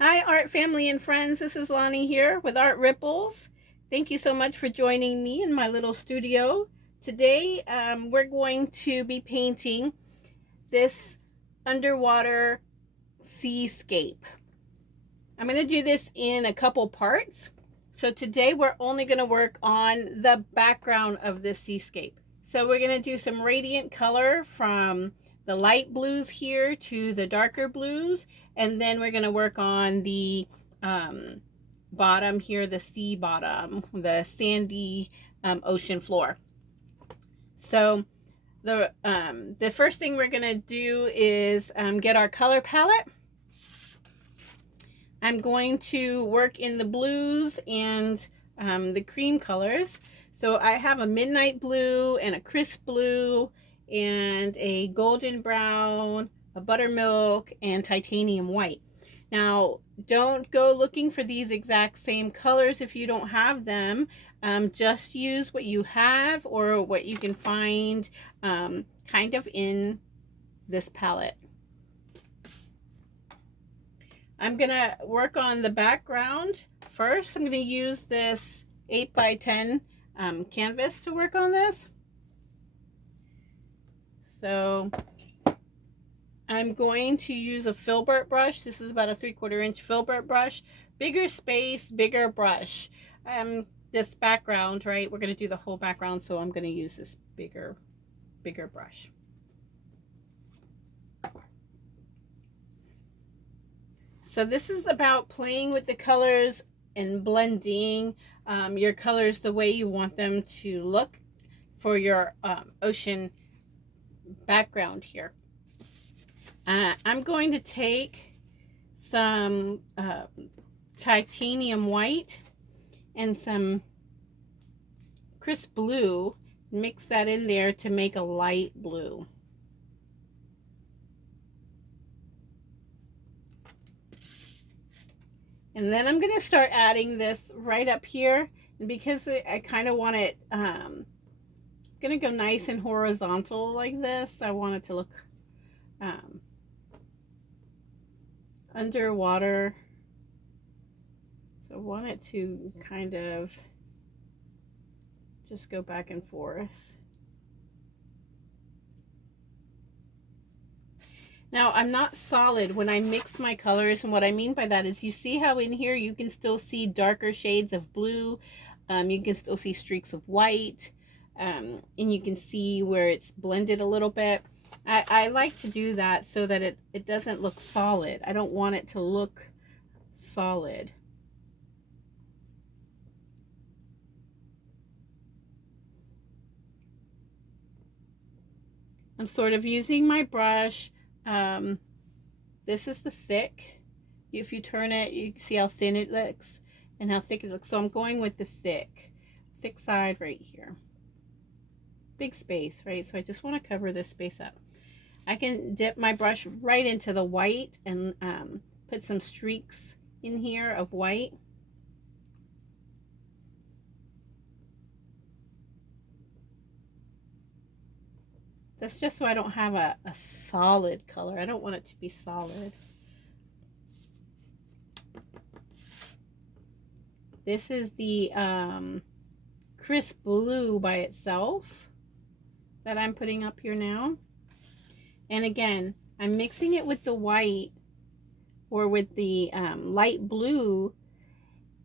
Hi, art family and friends. This is Lonnie here with Art Ripples. Thank you so much for joining me in my little studio. Today, we're going to be painting this underwater seascape. I'm going to do this in a couple parts. So today we're only going to work on the background of this seascape. So we're going to do some radiant color from the light blues here to the darker blues, and then we're going to work on the bottom here, the sea bottom, the sandy ocean floor. So the first thing we're going to do is get our color palette. I'm going to work in the blues and the cream colors. So I have a midnight blue and a crisp blue and a golden brown, a buttermilk, and titanium white. Now, don't go looking for these exact same colors if you don't have them. Just use what you have or what you can find kind of in this palette. I'm gonna work on the background first. I'm gonna use this 8x10 canvas to work on this. So I'm going to use a filbert brush. This is about a 3/4 inch filbert brush. Bigger space, bigger brush. This background, right? We're gonna do the whole background, so I'm gonna use this bigger brush. So this is about playing with the colors and blending your colors the way you want them to look for your ocean background here. I'm going to take some titanium white and some crisp blue, mix that in there to make a light blue. And then I'm going to start adding this right up here. And because I kind of want it, going to go nice and horizontal like this. I want it to look underwater. So I want it to kind of just go back and forth. Now, I'm not solid when I mix my colors, and what I mean by that is you see how in here you can still see darker shades of blue, you can still see streaks of white, and you can see where it's blended a little bit. I like to do that so that it doesn't look solid. I don't want it to look solid. I'm sort of using my brush. This is the thick. If you turn it, you can see how thin it looks and how thick it looks. So I'm going with the thick side right here. Big space, right? So I just want to cover this space up. I can dip my brush right into the white and put some streaks in here of white. That's just so I don't have a solid color. I don't want it to be solid. This is the crisp blue by itself that I'm putting up here now. And again, I'm mixing it with the white or with the light blue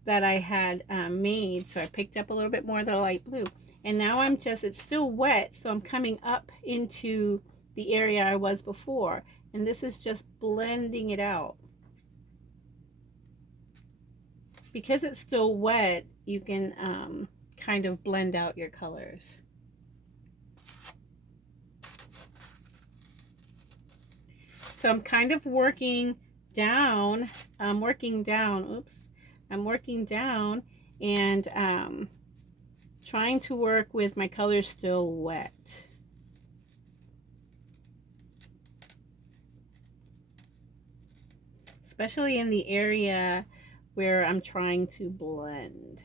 that I had made. So I picked up a little bit more of the light blue. And now it's still wet, so I'm coming up into the area I was before. And this is just blending it out. Because it's still wet, you can kind of blend out your colors. So I'm kind of working down, I'm working down and trying to work with my colors still wet. Especially in the area where I'm trying to blend.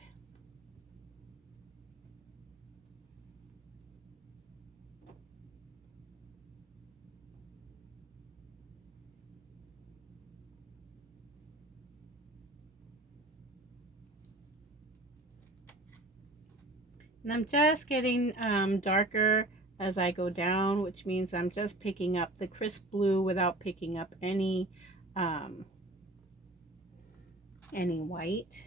And I'm just getting darker as I go down, which means I'm just picking up the crisp blue without picking up any white.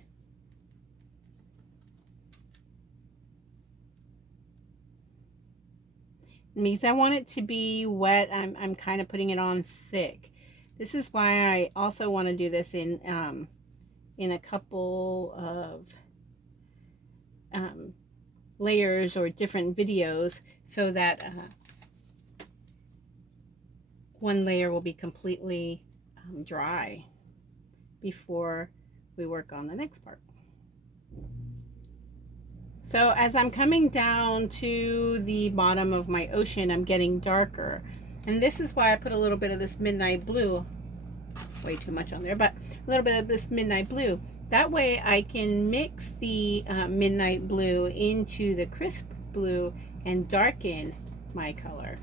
Because I want it to be wet, I'm kind of putting it on thick. This is why I also want to do this in a couple of layers or different videos, so that one layer will be completely dry before we work on the next part. So as I'm coming down to the bottom of my ocean, I'm getting darker. And this is why I put a little bit of this midnight blue, way too much on there, but a little bit of this midnight blue. That way I can mix the midnight blue into the crisp blue and darken my color.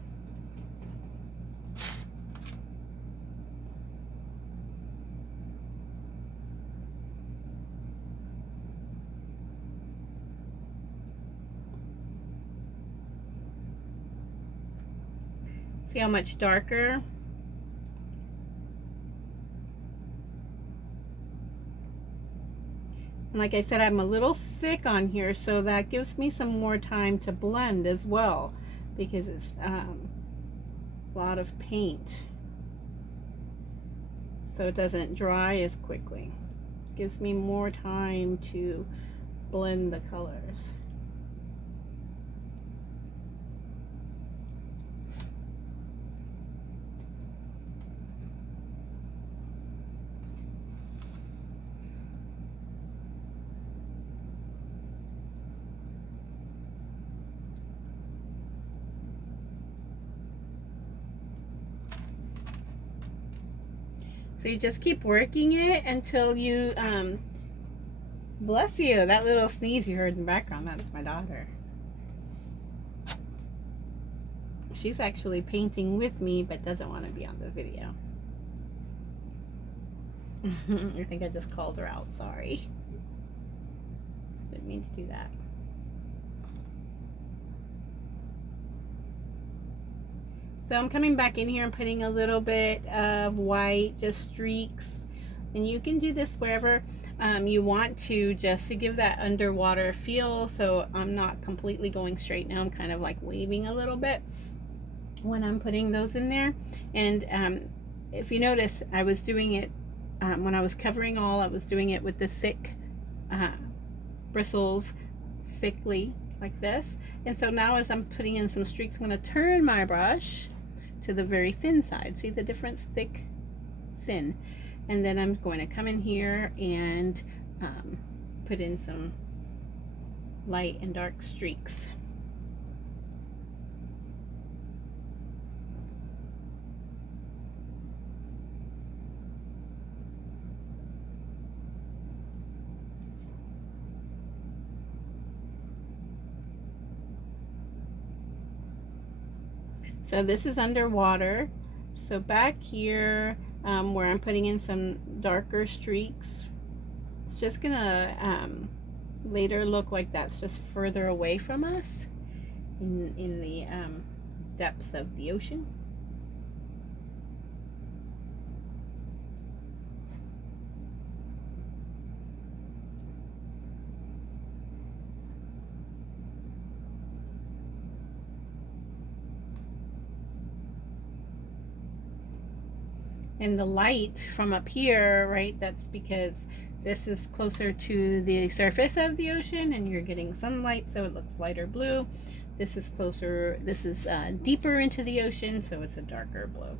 See how much darker? And like I said, I'm a little thick on here, so that gives me some more time to blend as well, because it's a lot of paint, so it doesn't dry as quickly. Gives me more time to blend the colors. So you just keep working it until you, bless you, that little sneeze you heard in the background, that's my daughter. She's actually painting with me, but doesn't want to be on the video. I think I just called her out, sorry. Didn't mean to do that. So I'm coming back in here and putting a little bit of white, just streaks. And you can do this wherever you want to, just to give that underwater feel. So I'm not completely going straight now. I'm kind of like waving a little bit when I'm putting those in there. And if you notice, I was doing it when I was covering all, I was doing it with the thick bristles thickly like this. And so now as I'm putting in some streaks, I'm going to turn my brush to the very thin side. See the difference? Thick, thin. And then I'm going to come in here and put in some light and dark streaks. So this is underwater. So back here where I'm putting in some darker streaks, it's just gonna later look like that's just further away from us in the depth of the ocean. And the light from up here, right, that's because this is closer to the surface of the ocean and you're getting sunlight, so it looks lighter blue. This is closer, this is deeper into the ocean, so it's a darker blue.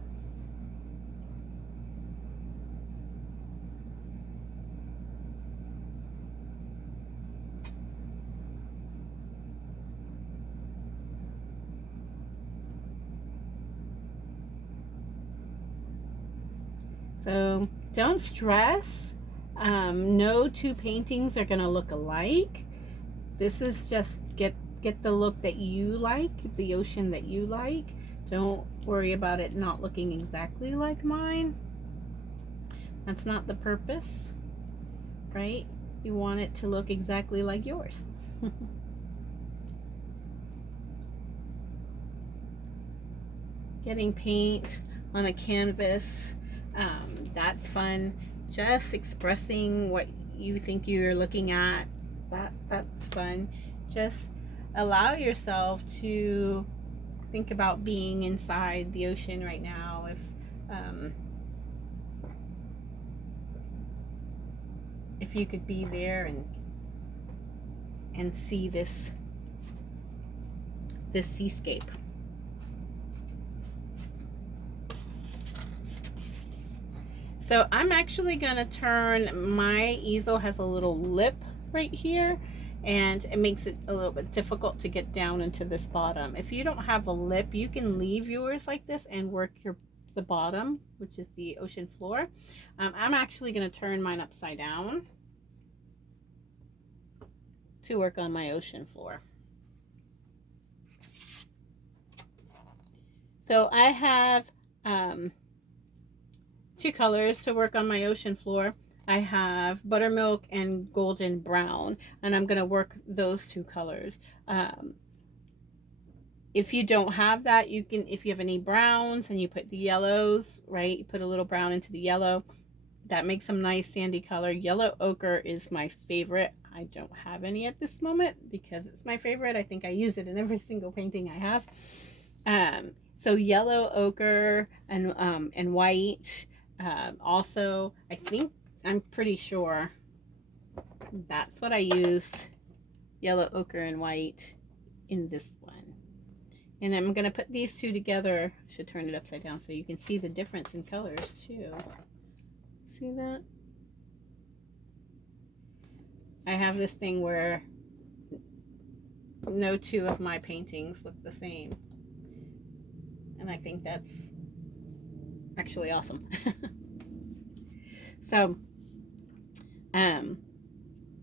So don't stress. No two paintings are going to look alike. This is just get the look that you like, the ocean that you like. Don't worry about it not looking exactly like mine. That's not the purpose, right? You want it to look exactly like yours. getting paint on a canvas. That's fun. Just expressing what you think you're looking at. That's fun. Just allow yourself to think about being inside the ocean right now. If you could be there and see this seascape. So I'm actually gonna turn, my easel has a little lip right here, and it makes it a little bit difficult to get down into this bottom. If you don't have a lip, you can leave yours like this and work the bottom, which is the ocean floor. I'm actually gonna turn mine upside down to work on my ocean floor. So I have two colors to work on my ocean floor. I have buttermilk and golden brown, and I'm going to work those two colors. If you don't have that, you can, if you have any browns and you put the yellows, right, you put a little brown into the yellow, that makes some nice sandy color. Yellow ochre is my favorite. I don't have any at this moment because it's my favorite. I think I use it in every single painting I have. So yellow ochre and white. Also, I'm pretty sure that's what I used, yellow ochre and white, in this one. And I'm going to put these two together. I should turn it upside down so you can see the difference in colors too. See that? I have this thing where no two of my paintings look the same. And I think that's actually awesome. So,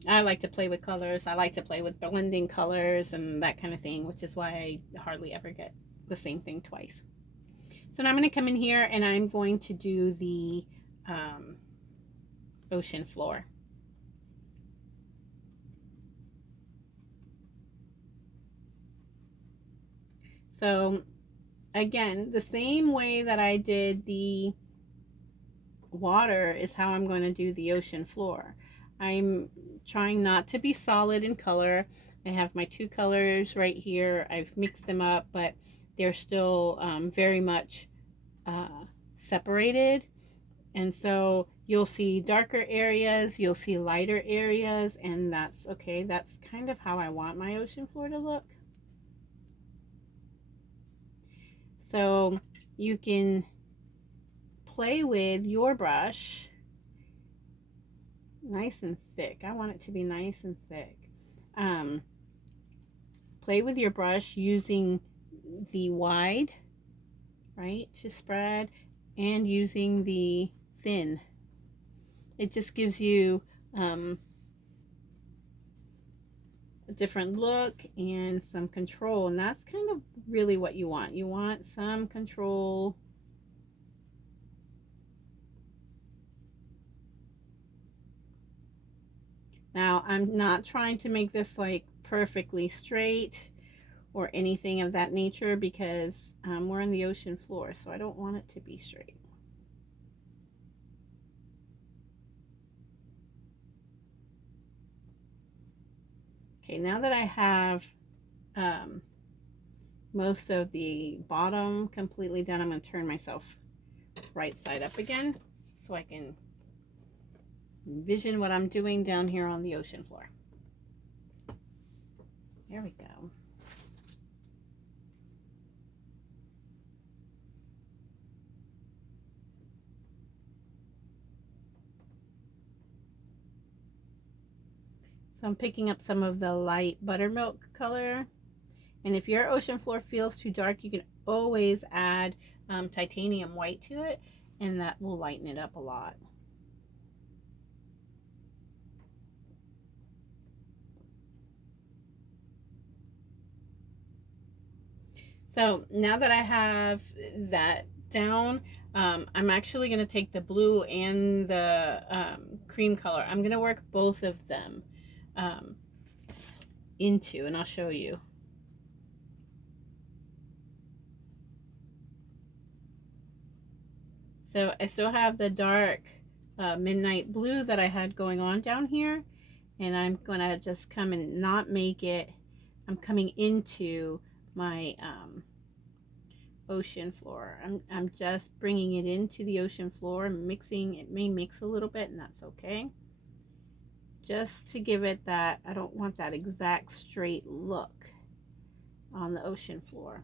I like to play with colors. I like to play with blending colors and that kind of thing, which is why I hardly ever get the same thing twice. So now I'm going to come in here and I'm going to do the ocean floor. So again, the same way that I did the water is how I'm going to do the ocean floor. I'm trying not to be solid in color. I have my two colors right here. I've mixed them up, but they're still very much separated. And so you'll see darker areas, you'll see lighter areas, and that's okay. That's kind of how I want my ocean floor to look. So you can play with your brush, nice and thick. I want it to be nice and thick. Play with your brush using the wide, right, to spread, and using the thin. It just gives you a different look and some control, and that's kind of really what you want. You want some control. Now, I'm not trying to make this like perfectly straight or anything of that nature because we're on the ocean floor, so I don't want it to be straight. Okay, now that I have most of the bottom completely done, I'm going to turn myself right side up again so I can envision what I'm doing down here on the ocean floor. There we go. So I'm picking up some of the light buttermilk color. And if your ocean floor feels too dark, you can always add titanium white to it, and that will lighten it up a lot. So now that I have that down, I'm actually going to take the blue and the cream color. I'm going to work both of them into, and I'll show you. So I still have the dark midnight blue that I had going on down here, and I'm gonna just come and not make it, I'm coming into my ocean floor. I'm just bringing it into the ocean floor and mixing. It may mix a little bit, and that's okay. Just to give it that, I don't want that exact straight look on the ocean floor.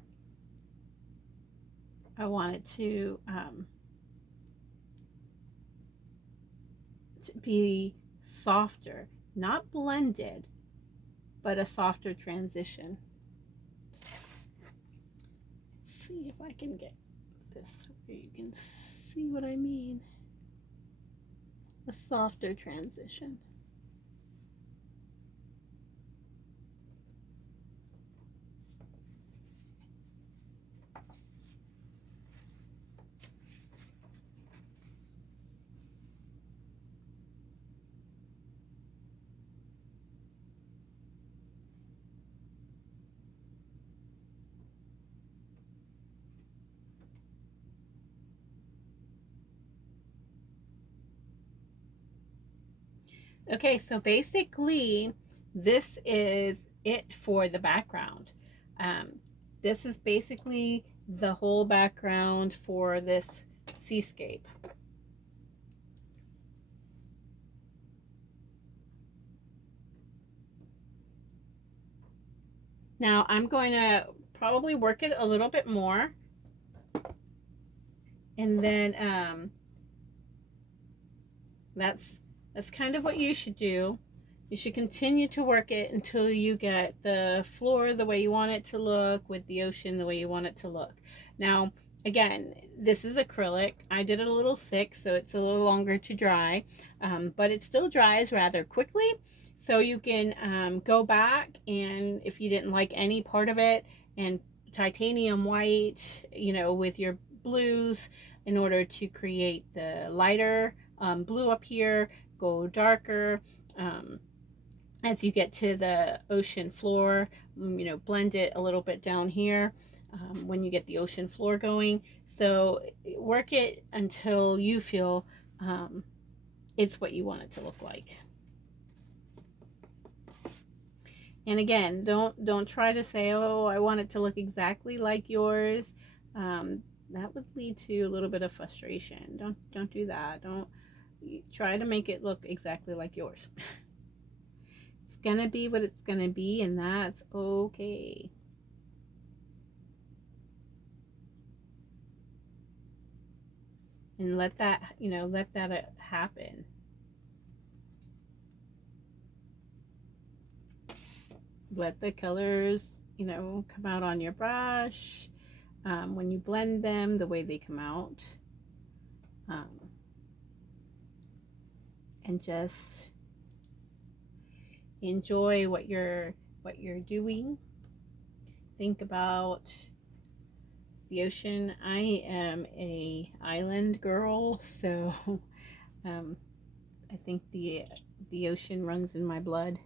I want it to be softer, not blended, but a softer transition. Let's see if I can get this where you can see what I mean. A softer transition. Okay, so basically this is it for the background. This is basically the whole background for this seascape. Now I'm going to probably work it a little bit more, and then that's kind of what you should do. You should continue to work it until you get the floor the way you want it to look, with the ocean the way you want it to look. Now, again, this is acrylic. I did it a little thick, so it's a little longer to dry, but it still dries rather quickly. So you can go back, and if you didn't like any part of it, and titanium white, you know, with your blues in order to create the lighter blue up here, go darker. As you get to the ocean floor, you know, blend it a little bit down here when you get the ocean floor going. So work it until you feel it's what you want it to look like. And again, don't try to say, oh, I want it to look exactly like yours. That would lead to a little bit of frustration. Don't do that. Don't try to make it look exactly like yours. It's gonna be what it's gonna be, and that's okay. And let that, you know, let that happen. Let the colors, you know, come out on your brush when you blend them the way they come out, and just enjoy what you're doing. Think about the ocean. I am a island girl, so I think the ocean runs in my blood.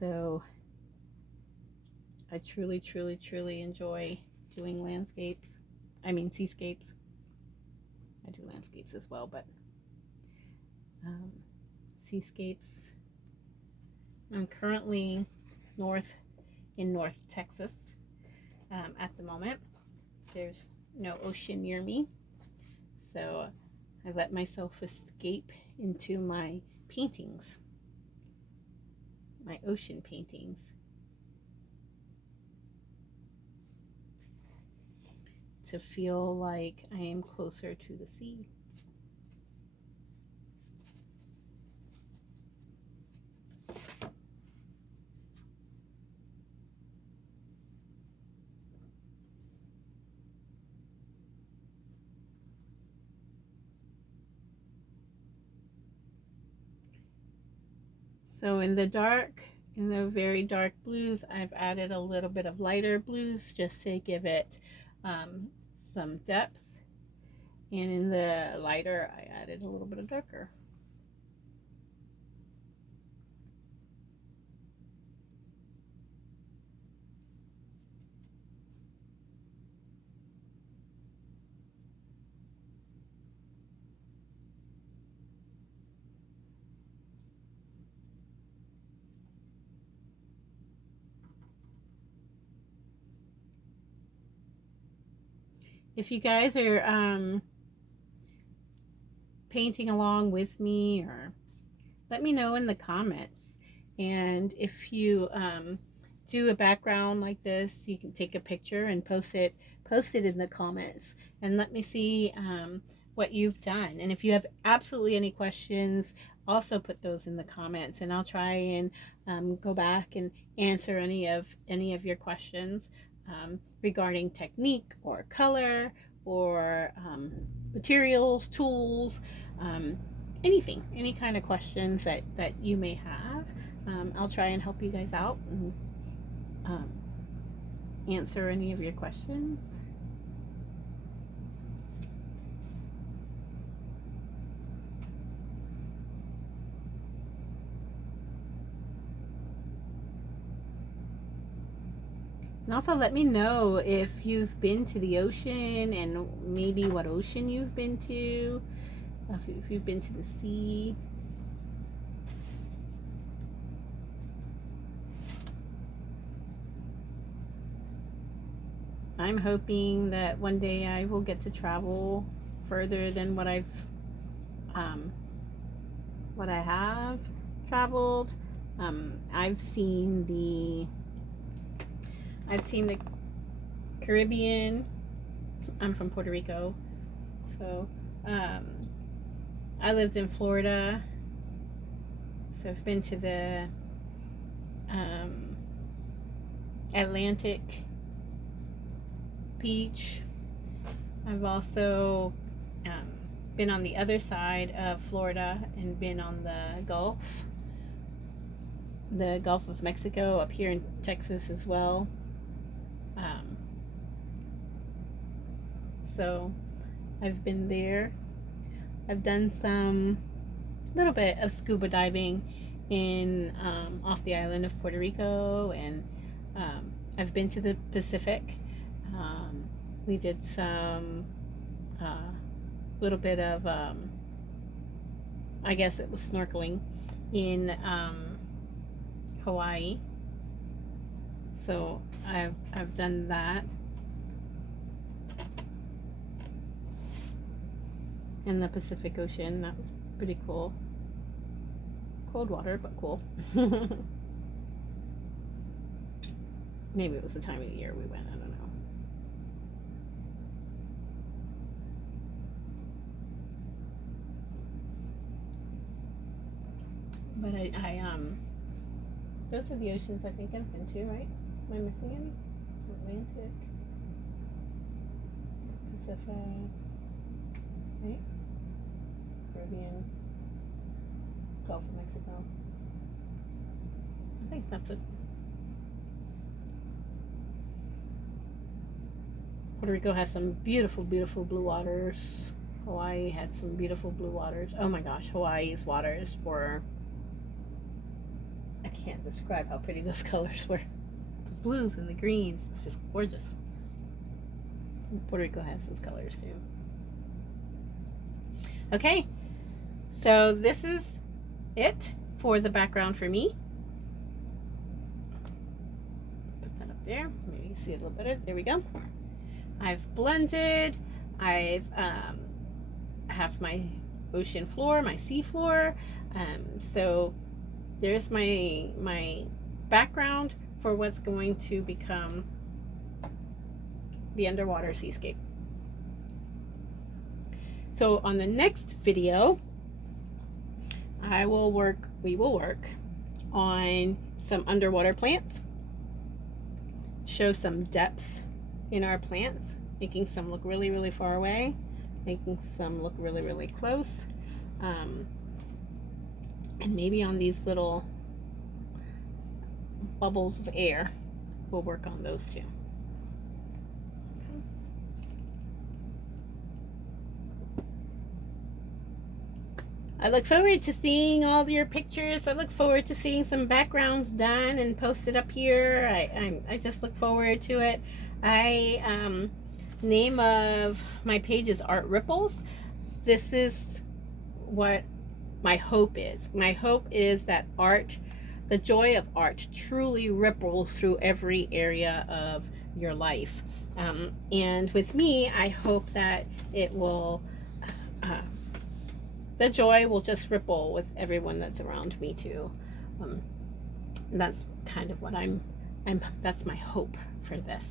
So I truly enjoy doing landscapes. I mean seascapes. I do landscapes as well, but seascapes. I'm currently in North Texas at the moment. There's no ocean near me, so I let myself escape into my paintings, my ocean paintings. To feel like I am closer to the sea. So in the dark, in the very dark blues, I've added a little bit of lighter blues just to give it some depth. And in the lighter, I added a little bit of darker. if you guys are painting along with me, or let me know in the comments. And if you do a background like this, you can take a picture and post it in the comments, and let me see what you've done. And if you have absolutely any questions, also put those in the comments, and I'll try and go back and answer any of your questions regarding technique or color or materials, tools, anything, any kind of questions that you may have. I'll try and help you guys out and answer any of your questions. And also let me know if you've been to the ocean, and maybe what ocean you've been to, if you've been to the sea. I'm hoping that one day I will get to travel further than what I have traveled. I've seen the Caribbean. I'm from Puerto Rico, so I lived in Florida, so I've been to the Atlantic beach. I've also been on the other side of Florida and been on the Gulf of Mexico, up here in Texas as well. So I've been there. I've done some little bit of scuba diving in off the island of Puerto Rico, and I've been to the Pacific. We did some little bit of I guess it was snorkeling in Hawaii. So I've done that. In the Pacific Ocean. That was pretty cool. Cold water, but cool. Maybe it was the time of the year we went, I don't know. But I those are the oceans I think I've been to, right? Am I missing any? Atlantic, Pacific, right? Caribbean, Gulf of Mexico. I think that's it. Puerto Rico has some beautiful, beautiful blue waters. Hawaii had some beautiful blue waters. Oh my gosh, Hawaii's waters were, I can't describe how pretty those colors were. The blues and the greens, it's just gorgeous. And Puerto Rico has those colors too. Okay, so this is it for the background for me. Put that up there, maybe you see it a little better. There we go. I've blended. I have my ocean floor, my sea floor. So there's my background for what's going to become the underwater seascape. So on the next video, we will work on some underwater plants, show some depth in our plants, making some look really, really far away, making some look really, really close, and maybe on these little bubbles of air, we'll work on those too. I look forward to seeing all your pictures. I look forward to seeing some backgrounds done and posted up here. I just look forward to it. Name of my page is Art Ripples. This is what my hope is. My hope is that art, the joy of art, truly ripples through every area of your life. And with me, I hope that it will, the joy will just ripple with everyone that's around me too. That's kind of what that's my hope for this.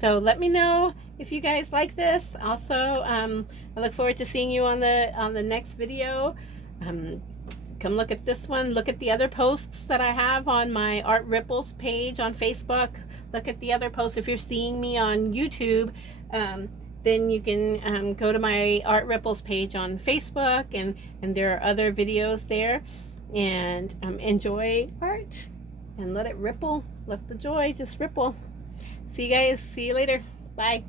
So let me know if you guys like this. Also, I look forward to seeing you on the next video. Come look at this one. Look at the other posts that I have on my Art Ripples page on Facebook. Look at the other posts. If you're seeing me on YouTube, then you can go to my Art Ripples page on Facebook, and there are other videos there. And enjoy art and let it ripple. Let the joy just ripple. See you guys. See you later. Bye.